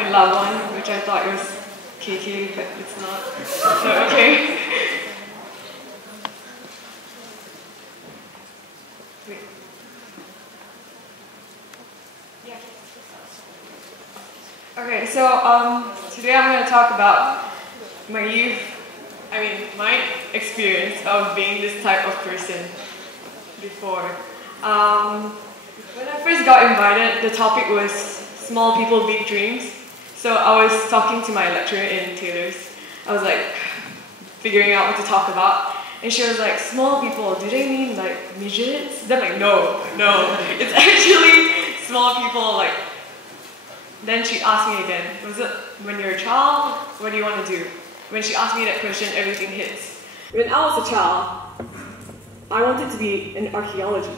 in Lab 1, which I thought was KK, but it's not. So, okay. Wait. Yeah. Okay, so today I'm going to talk about my youth, my experience of being this type of person before. When I first got invited, the topic was small people, big dreams. So I was talking to my lecturer in Taylor's. I was like figuring out what to talk about. And she was like, small people, do they mean like midgets? Then I'm like, no, it's actually small people. Like. Then she asked me again, was it when you're a child? What do you want to do? When she asked me that question, everything hits. When I was a child, I wanted to be in archaeology.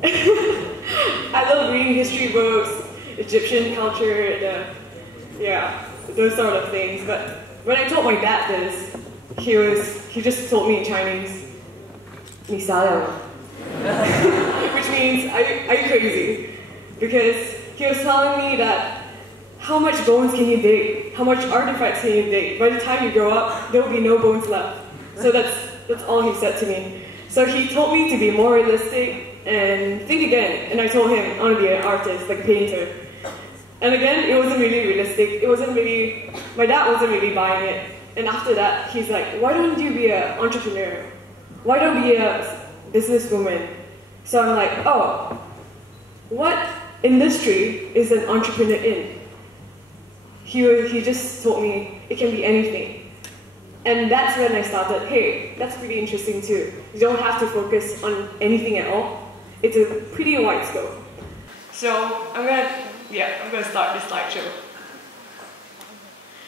I love reading history books, Egyptian culture, those sort of things. But when I told my dad this, he just told me in Chinese, "你傻了," which means, are you crazy? Because he was telling me that how much bones can you dig? How much artifacts can you dig? By the time you grow up, there will be no bones left. So that's all he said to me. So he told me to be more realistic and think again. And I told him I want to be an artist, like a painter. And again, it wasn't really realistic. My dad wasn't really buying it. And after that, he's like, why don't you be an entrepreneur? Why don't you be a businesswoman? So I'm like, oh, what industry is an entrepreneur in? He just told me it can be anything. And that's when I started, hey, that's pretty interesting too. You don't have to focus on anything at all. It's a pretty wide scope. So I'm gonna start this slideshow.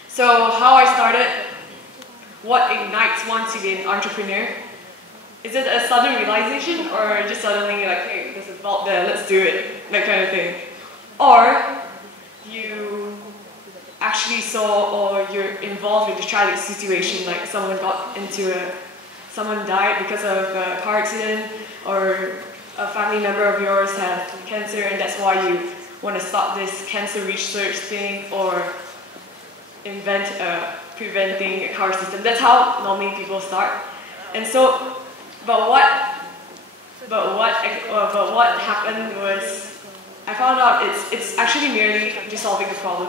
So how I started, what ignites one to be an entrepreneur? Is it a sudden realization, or just suddenly like, hey, there's a vault there, let's do it, that kind of thing? Or you actually saw, or you're involved with a tragic situation, like someone died because of a car accident, or a family member of yours had cancer, and that's why you want to start this cancer research thing, or invent preventing a car system. That's how normally people start. And so, but what happened was, I found out it's actually merely just solving the problem,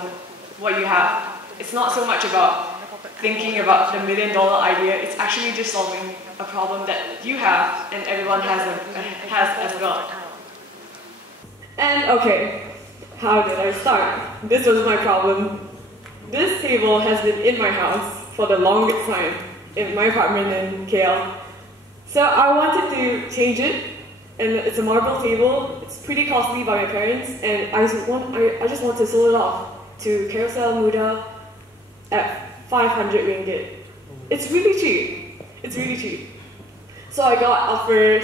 what you have. It's not so much about thinking about the $1 million idea. It's actually just solving a problem that you have and everyone has as well. And okay, how did I start? This was my problem. This table has been in my house for the longest time, in my apartment in KL. So I wanted to change it, and it's a marble table. It's pretty costly by my parents, and I just want to sell it off to Carousel Muda at 500 ringgit. It's really cheap. It's really cheap. So I got offers,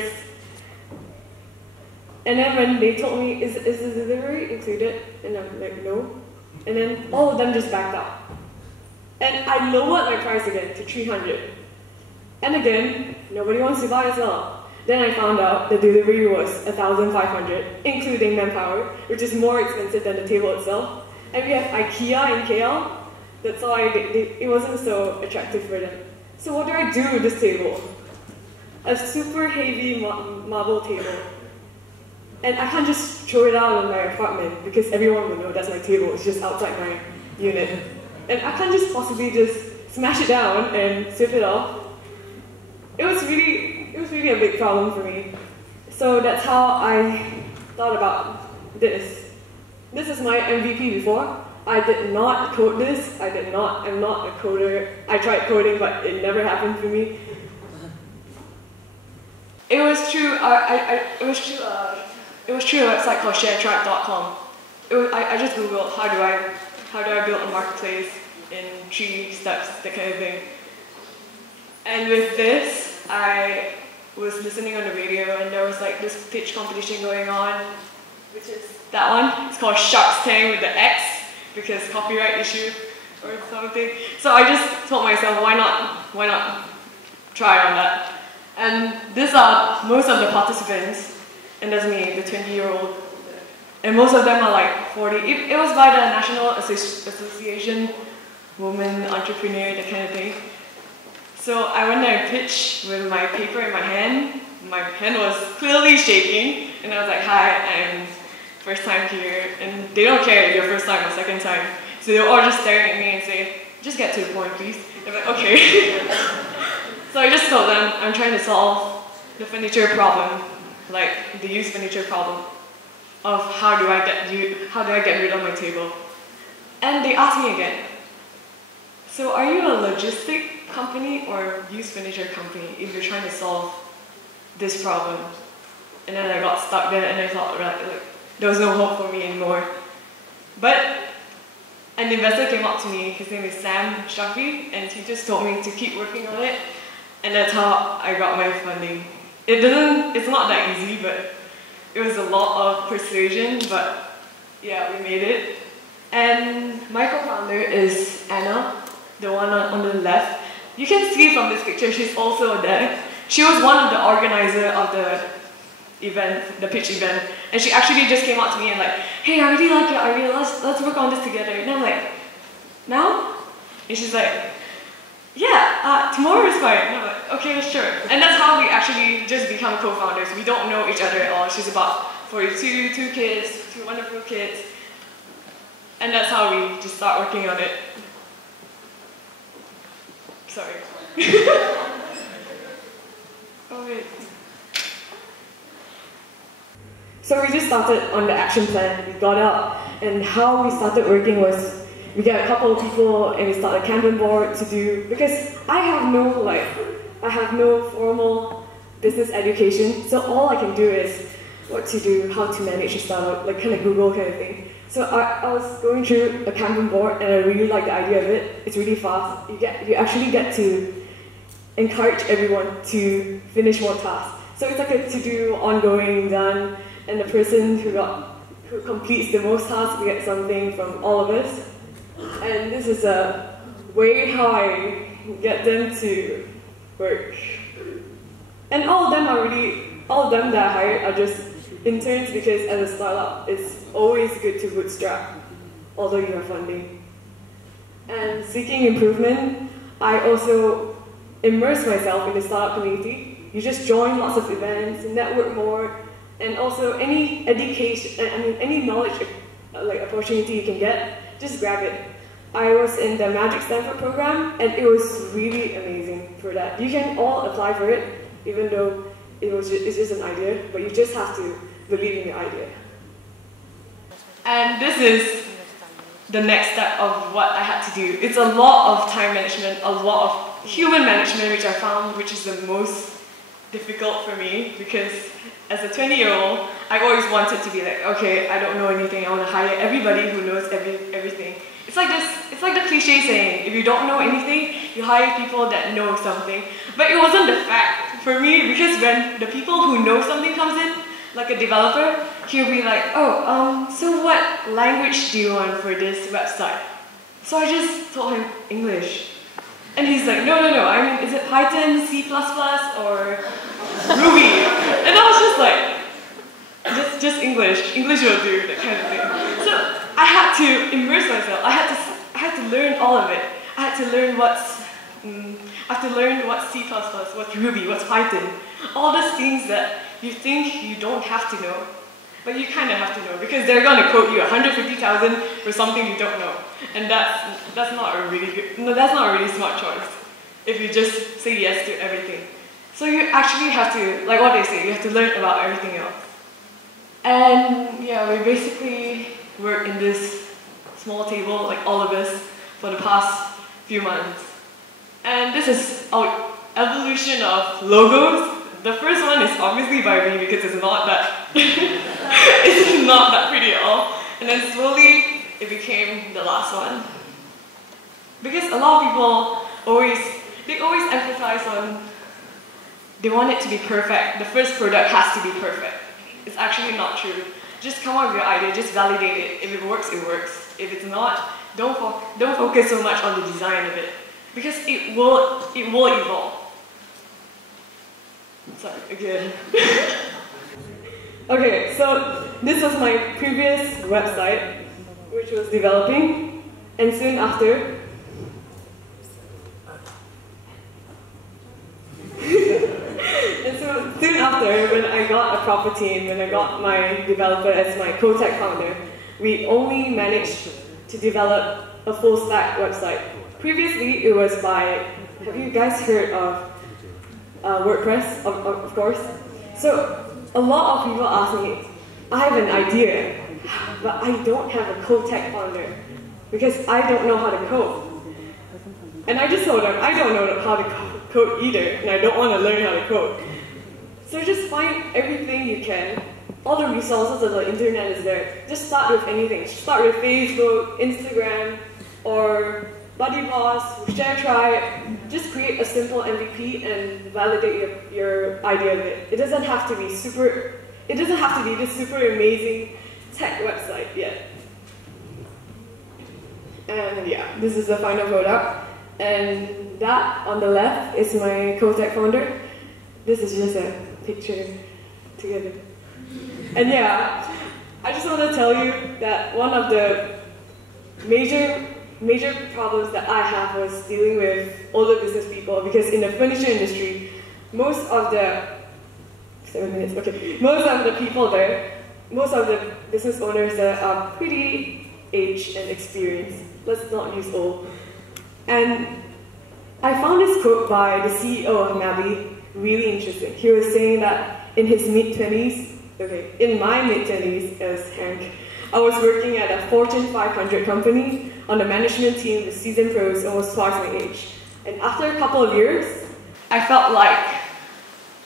and then when they told me, is the delivery included? And I'm like, no. And then all of them just backed out. And I lowered my price again to 300. And again, nobody wants to buy as well. Then I found out the delivery was 1,500, including manpower, which is more expensive than the table itself. And we have IKEA in KL. That's why it wasn't so attractive for them. So what do I do with this table? A super heavy marble table. And I can't just throw it out in my apartment because everyone will know that's my table. It's just outside my unit. And I can't just possibly just smash it down and sweep it off. It was really a big problem for me. So that's how I thought about this. This is my MVP before. I did not code this. I'm not a coder. I tried coding, but it never happened for me. It was through a website called sharetrack.com. I just googled how do I build a marketplace in 3 steps, that kind of thing. And with this, I was listening on the radio, and there was like this pitch competition going on, which is that one. It's called Shark's Tank with the X, because copyright issue or something. So I just told myself, why not try on that? And these are most of the participants, and that's me, the 20-year-old and most of them are like 40. It was by the National Association Women Entrepreneur, that kind of thing. So I went there and pitched with my paper in my hand. My hand was clearly shaking, and I was like, "Hi, I'm first time here," and they don't care if you're first time or second time. So they're all just staring at me and say, "Just get to the point, please." I'm like, "Okay." So I just told them I'm trying to solve the furniture problem, like the used furniture problem, of how do I get rid of my table. And they asked me again, "So are you a logistic company or used furniture company if you're trying to solve this problem?" And then I got stuck there, and I thought like there was no hope for me anymore. But an investor came up to me, his name is Sam Shafi, and he just told me to keep working on it, and that's how I got my funding. It's not that easy, but it was a lot of persuasion, but yeah, we made it. And my co-founder is Anna, the one on the left. You can see from this picture, she's also there. She was one of the organizers of the event, the pitch event, and she actually just came up to me and like, "Hey, I really like your idea, let's work on this together." And I'm like, "Now?" And she's like, "Yeah, tomorrow is fine." And I'm like, "Okay, sure." And that's how we actually just become co-founders. We don't know each other at all. She's about 42, 2 kids, 2 wonderful kids. And that's how we just start working on it. Sorry. Oh wait. So we just started on the action plan. We got out, and how we started working was we get a couple of people and we start a Kanban board to do, because I have no formal business education, so all I can do is what to do, how to manage a startup, like kind of Google kind of thing. So I was going through a Kanban board, and I really like the idea of it. It's really fast. You actually get to encourage everyone to finish more tasks. So it's like a to-do, ongoing, done, and the person who completes the most tasks gets something from all of us. And this is a way how I get them to work. And all of them that I hired are just interns, because as a startup, it's always good to bootstrap, although you have funding. And seeking improvement, I also immerse myself in the startup community. You just join lots of events, network more, and also any education, any knowledge like opportunity you can get, just grab it. I was in the Magic Stanford program, and it was really amazing for that. You can all apply for it, even though it's just an idea, but you just have to believe in your idea. And this is the next step of what I had to do. It's a lot of time management, a lot of human management, which I found which is the most difficult for me, because as a 20-year-old, I always wanted to be like, okay, I don't know anything, I want to hire everybody who knows everything. It's like the cliche saying, if you don't know anything, you hire people that know something. But it wasn't the fact for me, because when the people who know something comes in, like a developer, he'll be like, "Oh, so what language do you want for this website?" So I just told him English. And he's like, no, I mean, is it Python, C++, or Ruby? And I was just like, just English. English will do, that kind of thing. So I had to immerse myself. I had to learn all of it. I had to learn what's C++, what's Ruby, what's Python. All those things that you think you don't have to know, but you kind of have to know, because they're going to quote you 150,000 for something you don't know. And that's not a really good, no, that's not a really smart choice, if you just say yes to everything. So you actually have to, like what they say, you have to learn about everything else. And yeah, we basically work in this small table, like all of us, for the past few months. And this is our evolution of logos. The first one is obviously by me, because it's not that it's not that pretty at all. And then slowly it became the last one. Because a lot of people always emphasize on, they want it to be perfect. The first product has to be perfect. It's actually not true. Just come up with your idea, just validate it. If it works, it works. If it's not, don't focus so much on the design of it, because it will evolve. Sorry, again. Okay, so this was my previous website, which was developing, and soon after, when I got a proper team, when I got my developer as my co-tech founder, we only managed to develop a full stack website. Previously, it was by, have you guys heard of WordPress, of course? So, a lot of people ask me, I have an idea, but I don't have a co-tech founder, because I don't know how to code. And I just told them, I don't know how to code either, and I don't want to learn how to code. So just find everything you can. All the resources of the internet is there. Just start with anything. Start with Facebook, Instagram, or BuddyBoss, ShareTribe. Just create a simple MVP and validate your idea of it. It doesn't have to be this super amazing tech website yet. And yeah, this is the final product. And that on the left is my co-tech founder. This is just a picture together. And yeah, I just want to tell you that one of the major problems that I have was dealing with older business people, because in the furniture industry, most of the people there, most of the business owners there are pretty aged and experienced. Let's not use old. And I found this quote by the CEO of Liabiity really interesting. He was saying that in his mid-20s, in my mid-20s as Hank, I was working at a Fortune 500 company on the management team with seasoned pros almost twice my age. And after a couple of years, I felt like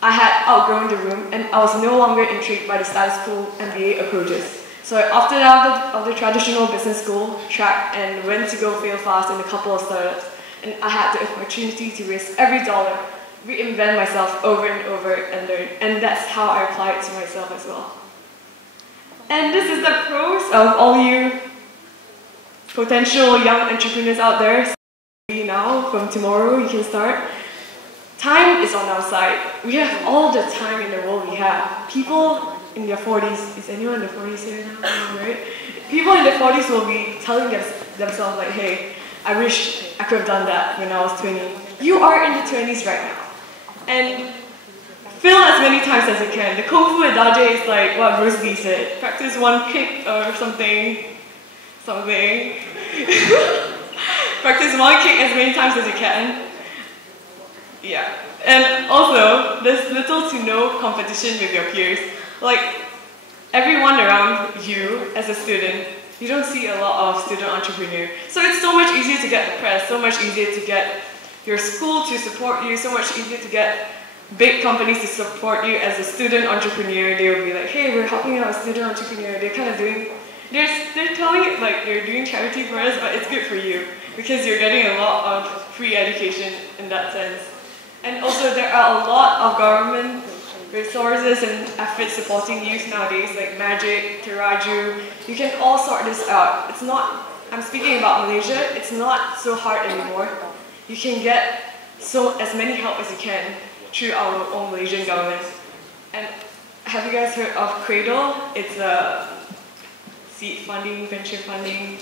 I had outgrown the room and I was no longer intrigued by the status quo MBA approaches. So I opted out of the traditional business school track and went to go fail fast in a couple of startups. And I had the opportunity to risk every dollar, reinvent myself over and over and learn. And that's how I apply it to myself as well. And this is the pros of all you potential young entrepreneurs out there. Now, from tomorrow, you can start. Time is on our side. We have all the time in the world we have. People in their 40s, is anyone in the 40s here now? No, right? People in their 40s will be telling themselves like, hey, I wish I could have done that when I was 20. You are in the 20s right now. And fail as many times as you can. The Kung Fu Adage is like what Bruce Lee said. Practice one kick or something. Practice one kick as many times as you can. Yeah. And also, there's little to no competition with your peers. Like, everyone around you as a student, you don't see a lot of student entrepreneurs. So it's so much easier to get the press, so much easier to get your school to support you, so much easier to get big companies to support you as a student entrepreneur. They will be like, hey, we're helping out a student entrepreneur. They're kind of doing, they're telling it like they're doing charity for us, but it's good for you because you're getting a lot of free education in that sense. And also there are a lot of government resources and efforts supporting youth nowadays, like Magic, Teraju. You can all sort this out. It's not, I'm speaking about Malaysia, it's not so hard anymore. You can get as many help as you can through our own Malaysian government. And have you guys heard of Cradle? It's a seed funding, venture funding.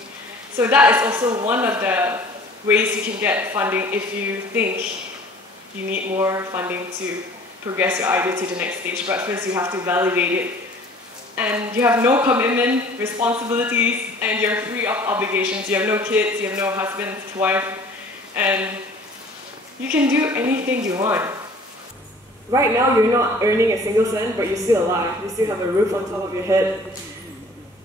So that is also one of the ways you can get funding if you think you need more funding to progress your idea to the next stage. But first you have to validate it. And you have no commitment, responsibilities, and you're free of obligations. You have no kids, you have no husband, wife, and you can do anything you want. Right now you're not earning a single cent, but you're still alive. You still have a roof on top of your head.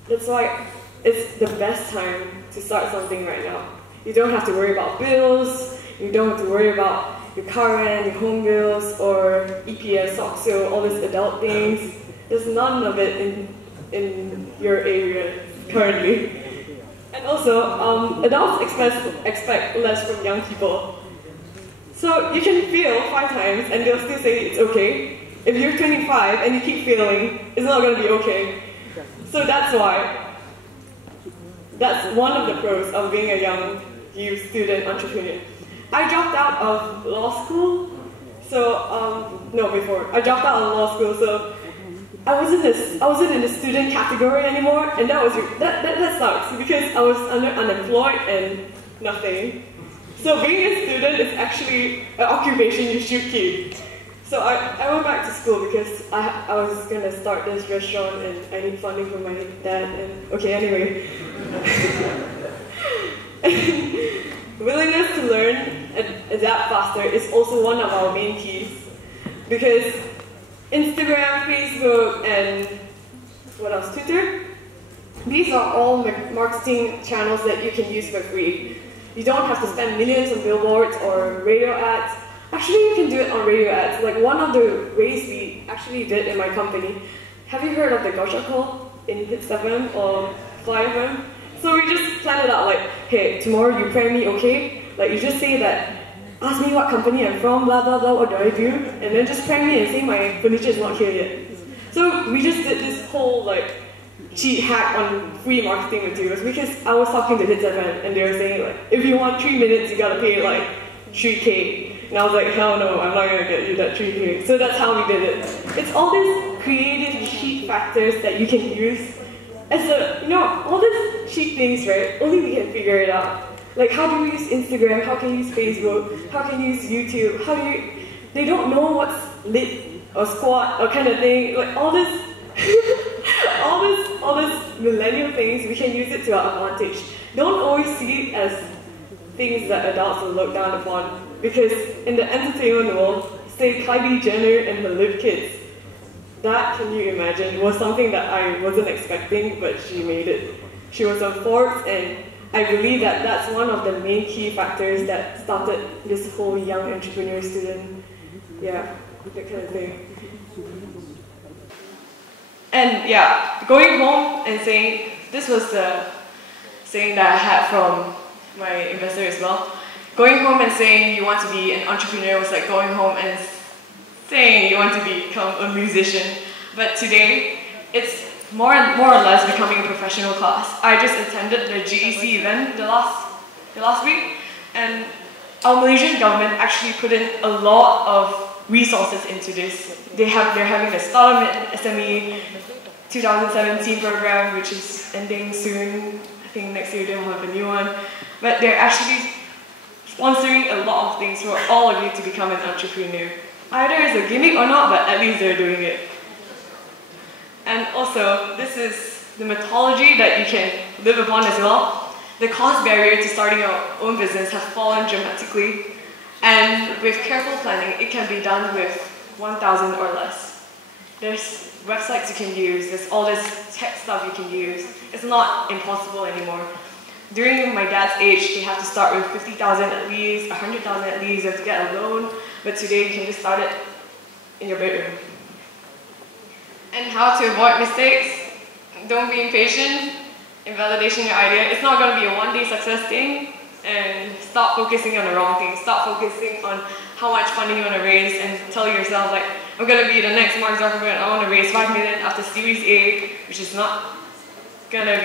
That's why it's the best time to start something right now. You don't have to worry about bills, you don't have to worry about your car rent, your home bills, or EPS, SOXO, all these adult things. There's none of it in your area currently. And also, adults expect less from young people. So you can fail 5 times and they'll still say it's okay. If you're 25 and you keep failing, it's not going to be okay. So that's why. That's one of the pros of being a young youth student entrepreneur. I dropped out of law school. So, I dropped out of law school, so I wasn't in the student category anymore, and that sucks because I was unemployed and nothing. So being a student is actually an occupation you should keep. So I went back to school because I was gonna start this restaurant and I need funding from my dad. And okay, anyway. Willingness to learn and adapt faster is also one of our main keys, because Instagram, Facebook, and what else? Twitter? These are all marketing channels that you can use for free. You don't have to spend millions on billboards or radio ads. Actually, you can do it on radio ads. Like one of the ways we actually did in my company. Have you heard of the Gosha call in Hit 7 or Fly FM? So we just planned it out like, hey, tomorrow you prank me, okay? Like you just say that, ask me what company I'm from, blah blah blah, what do I do? And then just prank me and say my furniture is not here yet. So we just did this whole like cheat hack on free marketing materials because I was talking to Hit 7 and they were saying like, if you want 3 minutes, you gotta pay like 3K. And I was like, hell no, I'm not gonna get you that 3K. So that's how we did it. It's all these creative cheat factors that you can use. As a, all these cheap things, right? Only we can figure it out. Like, how do we use Instagram? How can you use Facebook? How can you use YouTube? They don't know what's lit or squat or kind of thing. Like, all this millennial things, we can use it to our advantage. Don't always see it as things that adults will look down upon. Because in the entertainment world, say Kylie Jenner and her Lip Kids, that, can you imagine, was something that I wasn't expecting, but she made it. She was on Forbes, and I believe that that's one of the main key factors that started this whole young entrepreneur student, yeah, that kind of thing. And yeah, going home and saying, this was the saying that I had from my investor as well. Going home and saying you want to be an entrepreneur was like going home and saying you want to become a musician. But today, it's more or less becoming a professional class. I just attended the GEC event the last week, and our Malaysian government actually put in a lot of resources into this. They're having the Startup SME 2017 program, which is ending soon. I think next year they'll have a new one. But they're actually sponsoring a lot of things for all of you to become an entrepreneur. Either it's a gimmick or not, but at least they're doing it. And also, this is the methodology that you can live upon as well. The cost barrier to starting your own business has fallen dramatically, and with careful planning, it can be done with 1,000 or less. There's websites you can use, there's all this tech stuff you can use. It's not impossible anymore. During my dad's age, you have to start with 50,000 at least, 100,000 at least, you have to get a loan, but today you can just start it in your bedroom. And how to avoid mistakes? Don't be impatient in validating your idea. It's not going to be a one-day success thing, and stop focusing on the wrong things. Stop focusing on how much funding you want to raise and tell yourself like, I'm going to be the next Mark Zuckerberg, I want to raise 5 million after Series A, which is not going to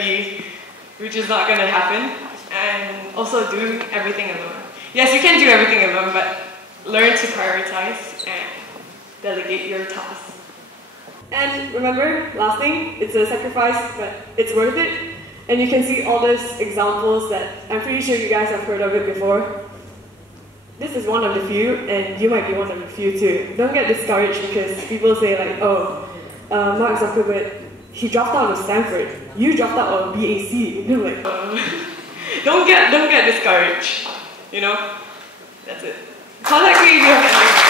happen. And also do everything alone. Yes, you can do everything alone, but learn to prioritize and delegate your tasks. And remember, last thing, it's a sacrifice, but it's worth it. And you can see all these examples that I'm pretty sure you guys have heard of it before. This is one of the few, and you might be one of the few too. Don't get discouraged because people say like, oh, Mark Zuckerberg, he dropped out of Stanford. You dropped out of BAC. You're like, don't get discouraged. That's it. Contact me if you have any.